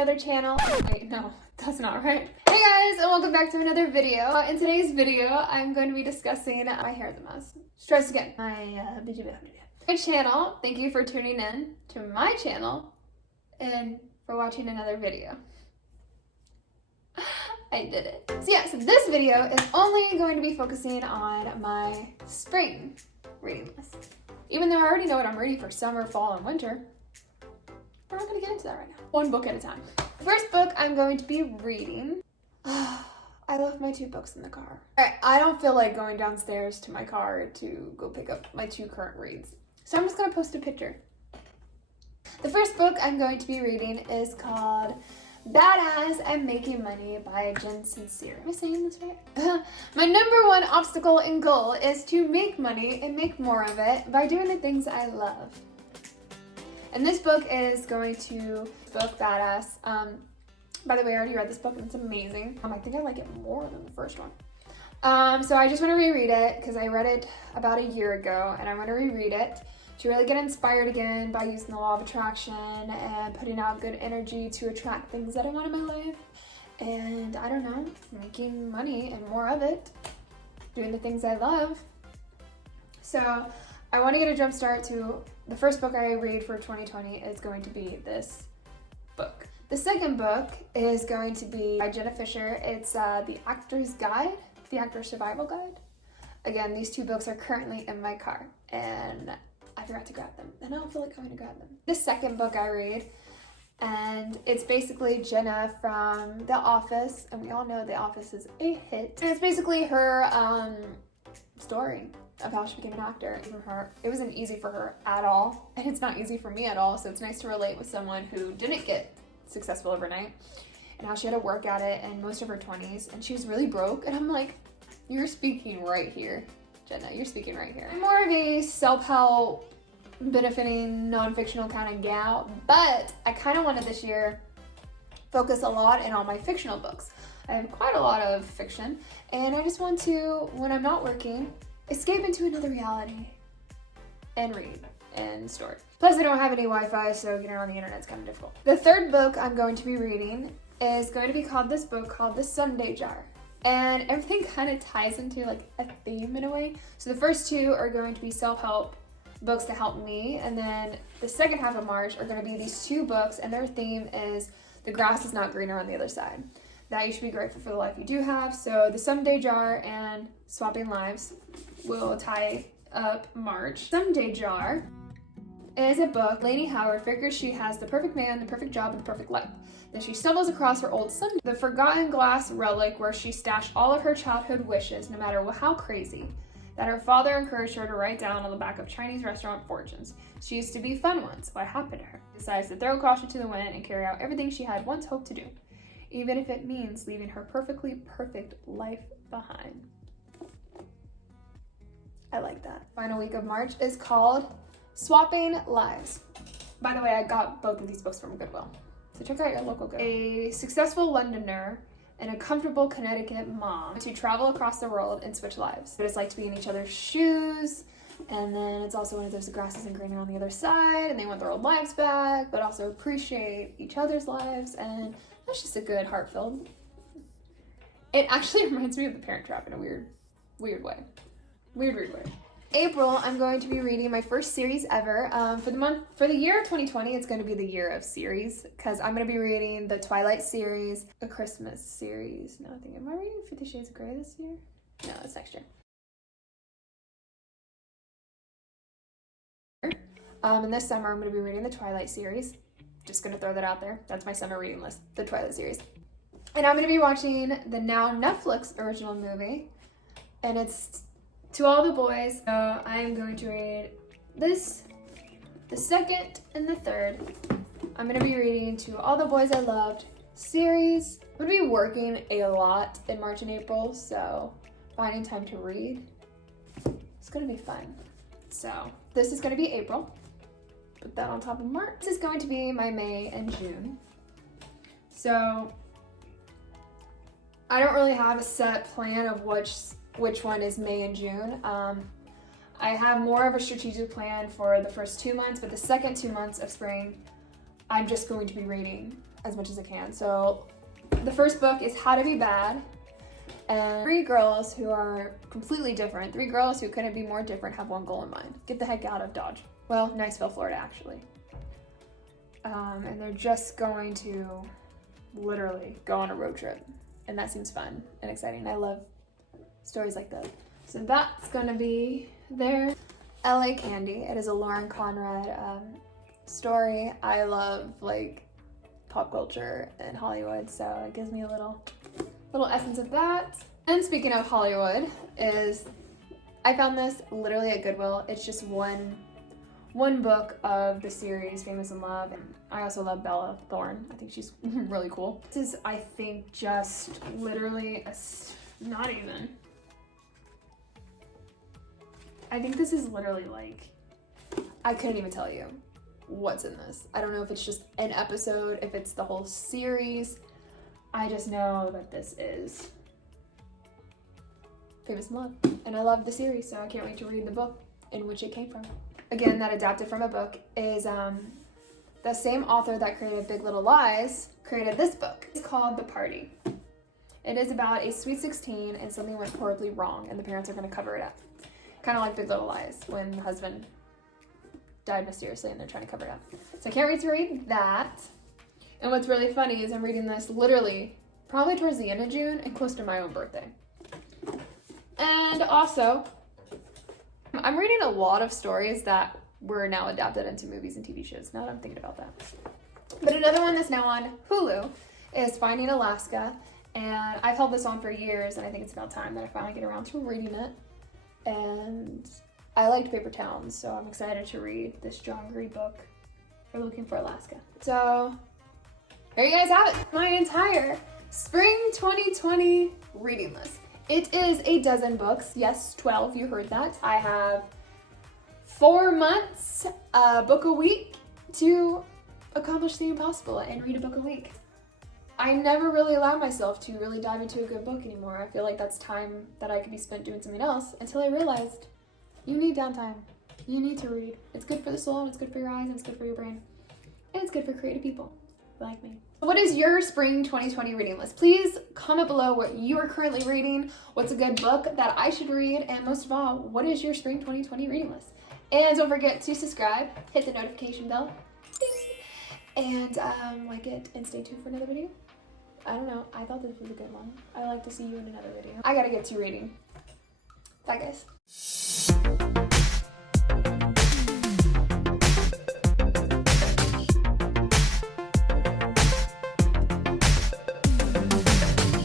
another channel. Wait, no, that's not right. Hey guys, and welcome back to another video. In today's video, I'm going to be discussing my hair is a mess. Stress again. My channel. Thank you for tuning in to my channel and for watching another video. I did it. So this video is only going to be focusing on my spring reading list. Even though I already know what I'm reading for summer, fall, and winter, we're not going to get into that right now. One book at a time. The first book I'm going to be reading, I left my 2 books in the car. Alright, I don't feel like going downstairs to my car to go pick up my 2 current reads. So I'm just going to post a picture. The first book I'm going to be reading is called Badass and Making Money by Jen Sincere. Am I saying this right? My number one obstacle and goal is to make money and make more of it by doing the things I love. And this book is going to book Badass. By the way, I already read this book and it's amazing. I think I like it more than the first one. So I just want to reread it because I read it about a year ago and I want to reread it to really get inspired again by using the law of attraction and putting out good energy to attract things that I want in my life. And I don't know, making money and more of it, doing the things I love. So I want to get a jump start to the first book I read for 2020 is going to be this book. The second book is going to be by Jenna Fisher. It's The Actor's Guide, The Actor's Survival Guide. Again, these 2 books are currently in my car and I forgot to grab them and I don't feel like going to grab them. The second book I read, and it's basically Jenna from The Office, and we all know The Office is a hit. And it's basically her story of how she became an actor. It wasn't easy for her at all, and it's not easy for me at all, so it's nice to relate with someone who didn't get successful overnight and how she had to work at it in most of her 20s, and she was really broke, and I'm like, you're speaking right here, Jenna, you're speaking right here. I'm more of a self-help, benefiting, non-fictional kind of gal, but I kind of wanted this year focus a lot in on my fictional books. I have quite a lot of fiction, and I just want to, when I'm not working, escape into another reality and read and store it. Plus, I don't have any Wi-Fi, so getting on the internet is kind of difficult. The third book I'm going to be reading is going to be called this book called The Sunday Jar. And everything kind of ties into like a theme in a way. So the first 2 are going to be self-help books to help me. And then the second half of March are going to be these 2 books, and their theme is the grass is not greener on the other side. That you should be grateful for the life you do have. So The Someday Jar and Swapping Lives will tie up March. Someday Jar is a book. Lainey Howard figures she has the perfect man, the perfect job, and the perfect life. Then she stumbles across her old Sunday, the forgotten glass relic where she stashed all of her childhood wishes, no matter how crazy, that her father encouraged her to write down on the back of Chinese restaurant fortunes. She used to be fun once. What happened to her? Decides to throw caution to the wind and carry out everything she had once hoped to do, even if it means leaving her perfectly perfect life behind. I like that. Final week of March is called Swapping Lives. By the way, I got both of these books from Goodwill, so check out your local Goodwill. A successful Londoner and a comfortable Connecticut mom to travel across the world and switch lives. What it's like to be in each other's shoes, and then it's also one of those the grass isn't greener on the other side, and they want their old lives back, but also appreciate each other's lives, and that's just a good heart-filled. It actually reminds me of The Parent Trap in a weird way. Weird way. April, I'm going to be reading my first series ever. For the year 2020, it's going to be the year of series because I'm going to be reading the Twilight series, a Christmas series. No, am I reading 50 Shades of Grey this year? No, it's next year. And this summer, I'm going to be reading the Twilight series. Just going to throw that out there. That's my summer reading list, the Twilight series. And I'm going to be watching the now Netflix original movie, and it's To All the Boys. So I am going to read this, the second and the third. I'm going to be reading To All the Boys I Loved series. I'm going to be working a lot in March and April, so finding time to read, it's going to be fun. So this is going to be April. Put that on top of March. This is going to be my May and June. So I don't really have a set plan of which one is May and June. I have more of a strategic plan for the first 2 months, but the second 2 months of spring, I'm just going to be reading as much as I can. So the first book is How to Be Bad. And 3 girls who are completely different, 3 girls who couldn't be more different, have one goal in mind. Get the heck out of Dodge. Well, Niceville, Florida, actually. And they're just going to literally go on a road trip. And that seems fun and exciting. I love stories like that. So that's gonna be there. LA Candy. It is a Lauren Conrad story. I love like pop culture and Hollywood, so it gives me a little essence of that. And speaking of Hollywood, I found this literally at Goodwill. It's just one book of the series Famous in Love, and I also love Bella Thorne. I think she's really cool. This is, I think, just literally not even. I think this is literally like, I couldn't even tell you what's in this. I don't know if it's just an episode, if it's the whole series. I just know that this is Famous in Love, and I love the series, so I can't wait to read the book in which it came from. Again, that adapted from a book is the same author that created Big Little Lies created this book. It's called The Party. It is about a sweet 16 and something went horribly wrong, and the parents are going to cover it up. Kind of like Big Little Lies, when the husband died mysteriously and they're trying to cover it up. So I can't wait to read that. And what's really funny is I'm reading this literally probably towards the end of June and close to my own birthday. And also, I'm reading a lot of stories that were now adapted into movies and TV shows, now that I'm thinking about that. But another one that's now on Hulu is Finding Alaska. And I've held this on for years, and I think it's about time that I finally get around to reading it. And I liked Paper Towns, so I'm excited to read this John Green book for Looking for Alaska. So there you guys have it, my entire spring 2020 reading list. It is a dozen books. Yes, 12, you heard that. I have 4 months, a book a week to accomplish the impossible and read a book a week. I never really allow myself to really dive into a good book anymore. I feel like that's time that I could be spent doing something else until I realized you need downtime. You need to read. It's good for the soul, and it's good for your eyes, and it's good for your brain. And it's good for creative people like me. What is your spring 2020 reading list? Please comment below what you are currently reading, what's a good book that I should read, and most of all, what is your spring 2020 reading list? And don't forget to subscribe, hit the notification bell, and like it, and stay tuned for another video. I don't know, I thought this was a good one. I like to see you in another video. I gotta get to reading. Bye guys.